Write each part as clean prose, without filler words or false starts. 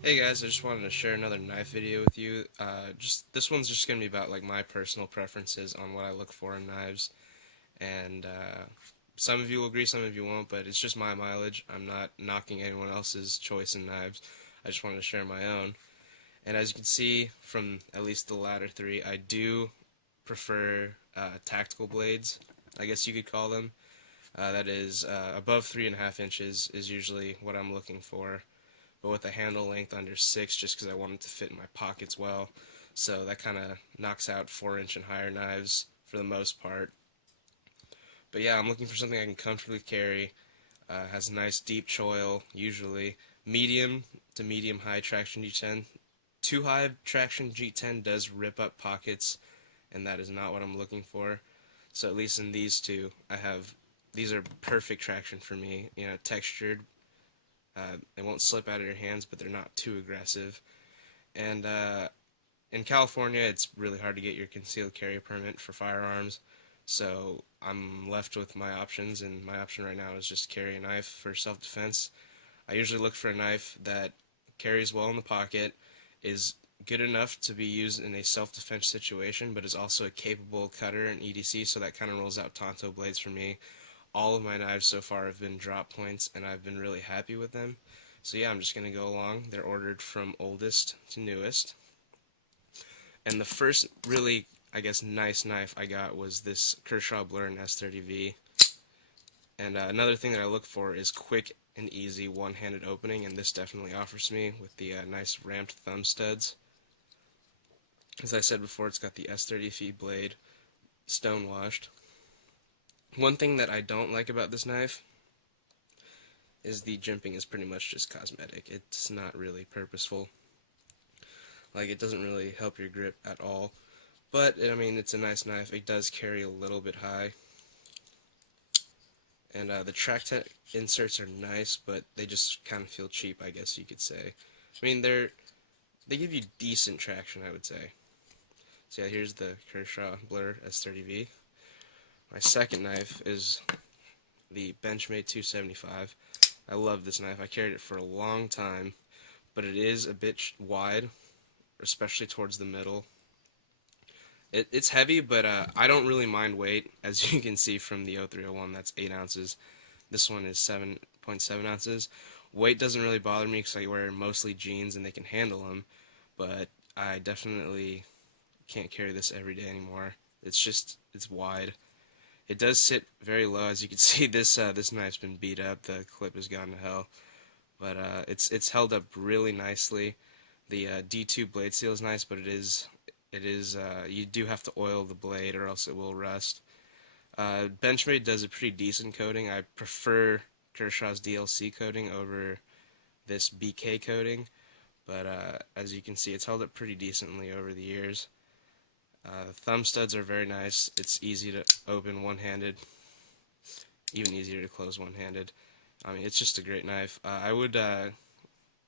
Hey guys, I just wanted to share another knife video with you. Just this one's just gonna be about like my personal preferences on what I look for in knives, and some of you will agree, some of you won't, but it's just my mileage. I'm not knocking anyone else's choice in knives. I just wanted to share my own. And as you can see from at least the latter three, I do prefer tactical blades. I guess you could call them. That is above 3.5 inches is usually what I'm looking for, but with a handle length under 6 just because I want it to fit in my pockets well. So that kind of knocks out 4-inch and higher knives for the most part. But yeah, I'm looking for something I can comfortably carry. Has a nice deep choil, usually medium to medium high traction G10. Too high traction G10 does rip up pockets, and that is not what I'm looking for. So at least in these two, these are perfect traction for me. You know, textured. They won't slip out of your hands, but they're not too aggressive. And in California, it's really hard to get your concealed carry permit for firearms. So I'm left with my options, and my option right now is just carry a knife for self-defense. I usually look for a knife that carries well in the pocket, is good enough to be used in a self-defense situation, but is also a capable cutter and EDC, so that kind of rolls out Tonto blades for me. All of my knives so far have been drop points, and I've been really happy with them. So yeah, I'm just going to go along. They're ordered from oldest to newest. And the first really, I guess, nice knife I got was this Kershaw Blurn S30V. And another thing that I look for is quick and easy one-handed opening, and this definitely offers me with the nice ramped thumb studs. As I said before, it's got the S30V blade, stone-washed. One thing that I don't like about this knife is the jimping is pretty much just cosmetic. It's not really purposeful. Like, it doesn't really help your grip at all. But, I mean, it's a nice knife. It does carry a little bit high. And the track tech inserts are nice, but they just kind of feel cheap, I guess you could say. I mean, they give you decent traction, I would say. So yeah, here's the Kershaw Blur S30V. My second knife is the Benchmade 275. I love this knife. I carried it for a long time, but it is a bit wide, especially towards the middle. It's heavy, but I don't really mind weight, as you can see from the 0301. That's 8 ounces. This one is 7.7 ounces. Weight doesn't really bother me because I wear mostly jeans and they can handle them, but I definitely can't carry this every day anymore. It's wide. It does sit very low, as you can see. This knife's been beat up. The clip has gone to hell, but it's held up really nicely. The D2 blade seal is nice, but it is you do have to oil the blade or else it will rust. Benchmade does a pretty decent coating. I prefer Kershaw's DLC coating over this BK coating, but as you can see, it's held up pretty decently over the years. Thumb studs are very nice. It's easy to open one-handed, even easier to close one-handed. I mean, it's just a great knife. I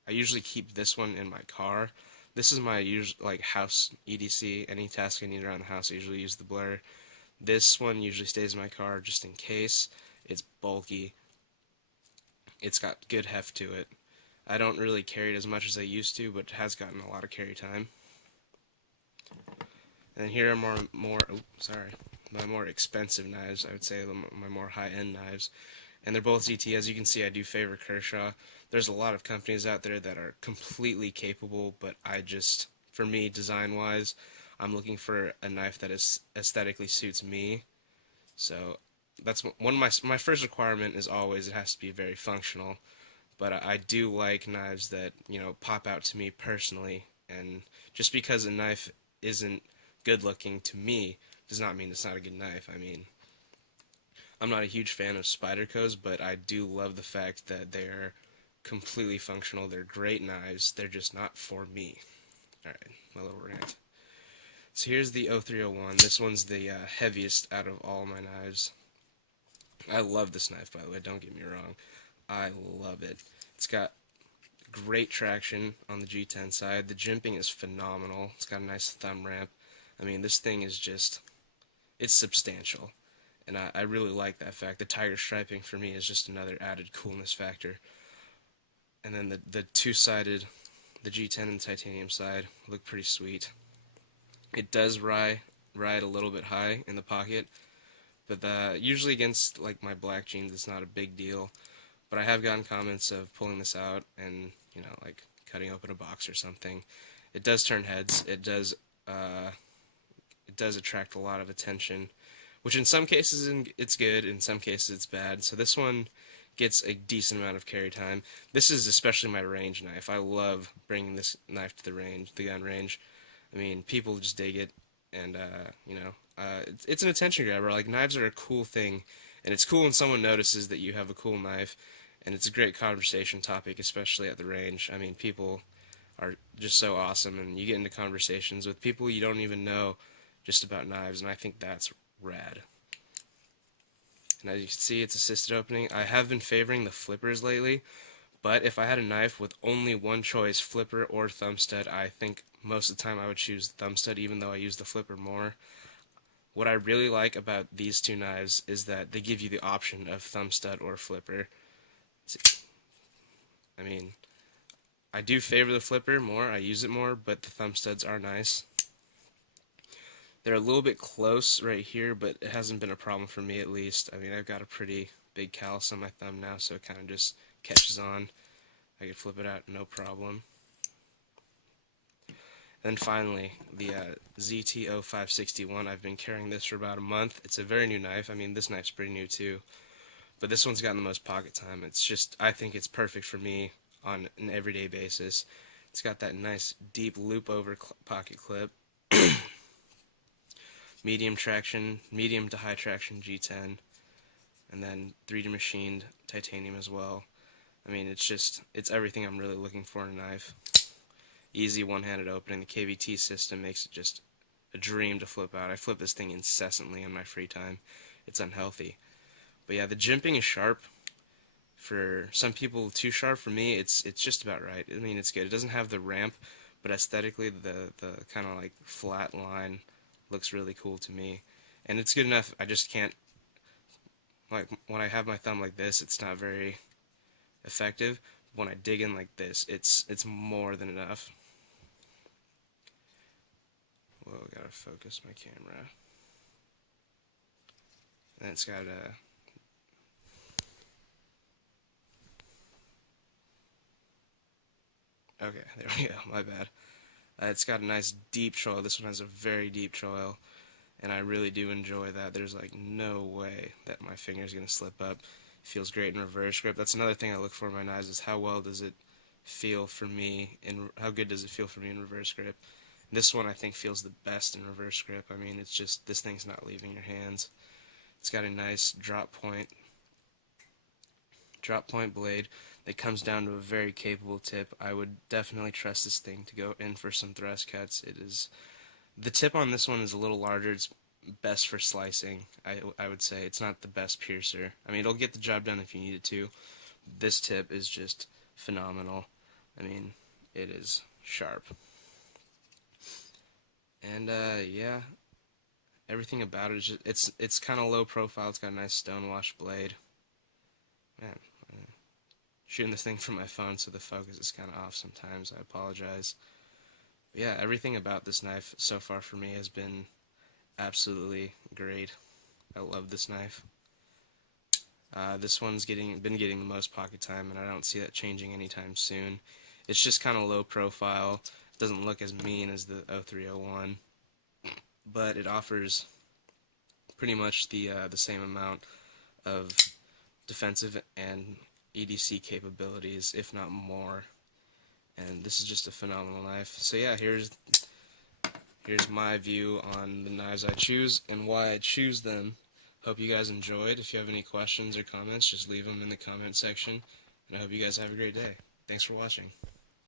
usually keep this one in my car. This is my like house EDC. Any task I need around the house, I usually use the Blur. This one usually stays in my car just in case. It's bulky. It's got good heft to it. I don't really carry it as much as I used to, but it has gotten a lot of carry time. And here are my more expensive knives. I would say my more high-end knives, and they're both ZT. As you can see, I do favor Kershaw. There's a lot of companies out there that are completely capable, but for me, design-wise, I'm looking for a knife that is aesthetically suits me. So that's one of my first requirement is always it has to be very functional. But I do like knives that pop out to me personally, and just because a knife isn't good looking to me does not mean it's not a good knife. I mean, I'm not a huge fan of Spydercos, but I do love the fact that they're completely functional. They're great knives. They're just not for me. All right, my little rant. So here's the 0301. This one's the heaviest out of all my knives. I love this knife, by the way. Don't get me wrong. I love it. It's got great traction on the G10 side. The jimping is phenomenal. It's got a nice thumb ramp. I mean, this thing is it's substantial. And I really like that fact. The tiger striping for me is just another added coolness factor. And then the two-sided the G10 and the titanium side look pretty sweet. It does ride a little bit high in the pocket, but usually against like my black jeans, it's not a big deal. But I have gotten comments of pulling this out and like cutting open a box or something. It does turn heads. It does attract a lot of attention, which in some cases it's good, in some cases it's bad. So this one gets a decent amount of carry time. This is especially my range knife. I love bringing this knife to the gun range. I mean, people just dig it, and it's an attention grabber. Like, knives are a cool thing, and it's cool when someone notices that you have a cool knife, and it's a great conversation topic, especially at the range. I mean, people are just so awesome, and you get into conversations with people you don't even know just about knives, and I think that's rad. And as you can see, it's assisted opening. I have been favoring the flippers lately, but if I had a knife with only one choice, flipper or thumb stud, I think most of the time I would choose the thumb stud, even though I use the flipper more. What I really like about these two knives is that they give you the option of thumb stud or flipper. I mean, I do favor the flipper more, I use it more, but the thumb studs are nice. They're a little bit close right here, but it hasn't been a problem for me, at least. I mean, I've got a pretty big callus on my thumb now, so it kind of just catches on. I can flip it out, no problem. And then finally, the ZT-0561. I've been carrying this for about a month. It's a very new knife. I mean, this knife's pretty new too, but this one's gotten the most pocket time. It's just, I think it's perfect for me on an everyday basis. It's got that nice deep loop over pocket clip. Medium traction, medium to high traction G10, and then 3D machined titanium as well. I mean, it's everything I'm really looking for in a knife. Easy one-handed opening. The KVT system makes it just a dream to flip out. I flip this thing incessantly in my free time. It's unhealthy. But yeah, the jimping is sharp. For some people, too sharp. For me, it's just about right. I mean, it's good. It doesn't have the ramp, but aesthetically, the kind of like flat line looks really cool to me. And it's good enough. I just can't, like, when I have my thumb like this, it's not very effective. When I dig in like this, it's more than enough. Whoa, gotta focus my camera. And it's got a okay, there we go, my bad. It's got a nice deep choil. This one has a very deep choil, and I really do enjoy that. There's like no way that my finger's gonna slip up. It feels great in reverse grip. That's another thing I look for in my knives, is how well does it feel for me, and how good does it feel for me in reverse grip. This one I think feels the best in reverse grip. I mean, it's just, this thing's not leaving your hands. It's got a nice drop point blade that comes down to a very capable tip. I would definitely trust this thing to go in for some thrust cuts. The tip on this one is a little larger. It's best for slicing. I would say it's not the best piercer. I mean, it'll get the job done if you need it to. This tip is just phenomenal. I mean, it is sharp. And yeah, everything about it is just, it's kind of low profile. It's got a nice stonewash blade. Man, shooting this thing from my phone, so the focus is kind of off sometimes. I apologize. But yeah, everything about this knife so far for me has been absolutely great. I love this knife. This one's been getting the most pocket time, and I don't see that changing anytime soon. It's just kind of low profile. It doesn't look as mean as the 0301, but it offers pretty much the same amount of defensive and EDC capabilities, if not more. And this is just a phenomenal knife. So yeah, here's my view on the knives I choose and why I choose them. Hope you guys enjoyed. If you have any questions or comments, just leave them in the comment section. And I hope you guys have a great day. Thanks for watching.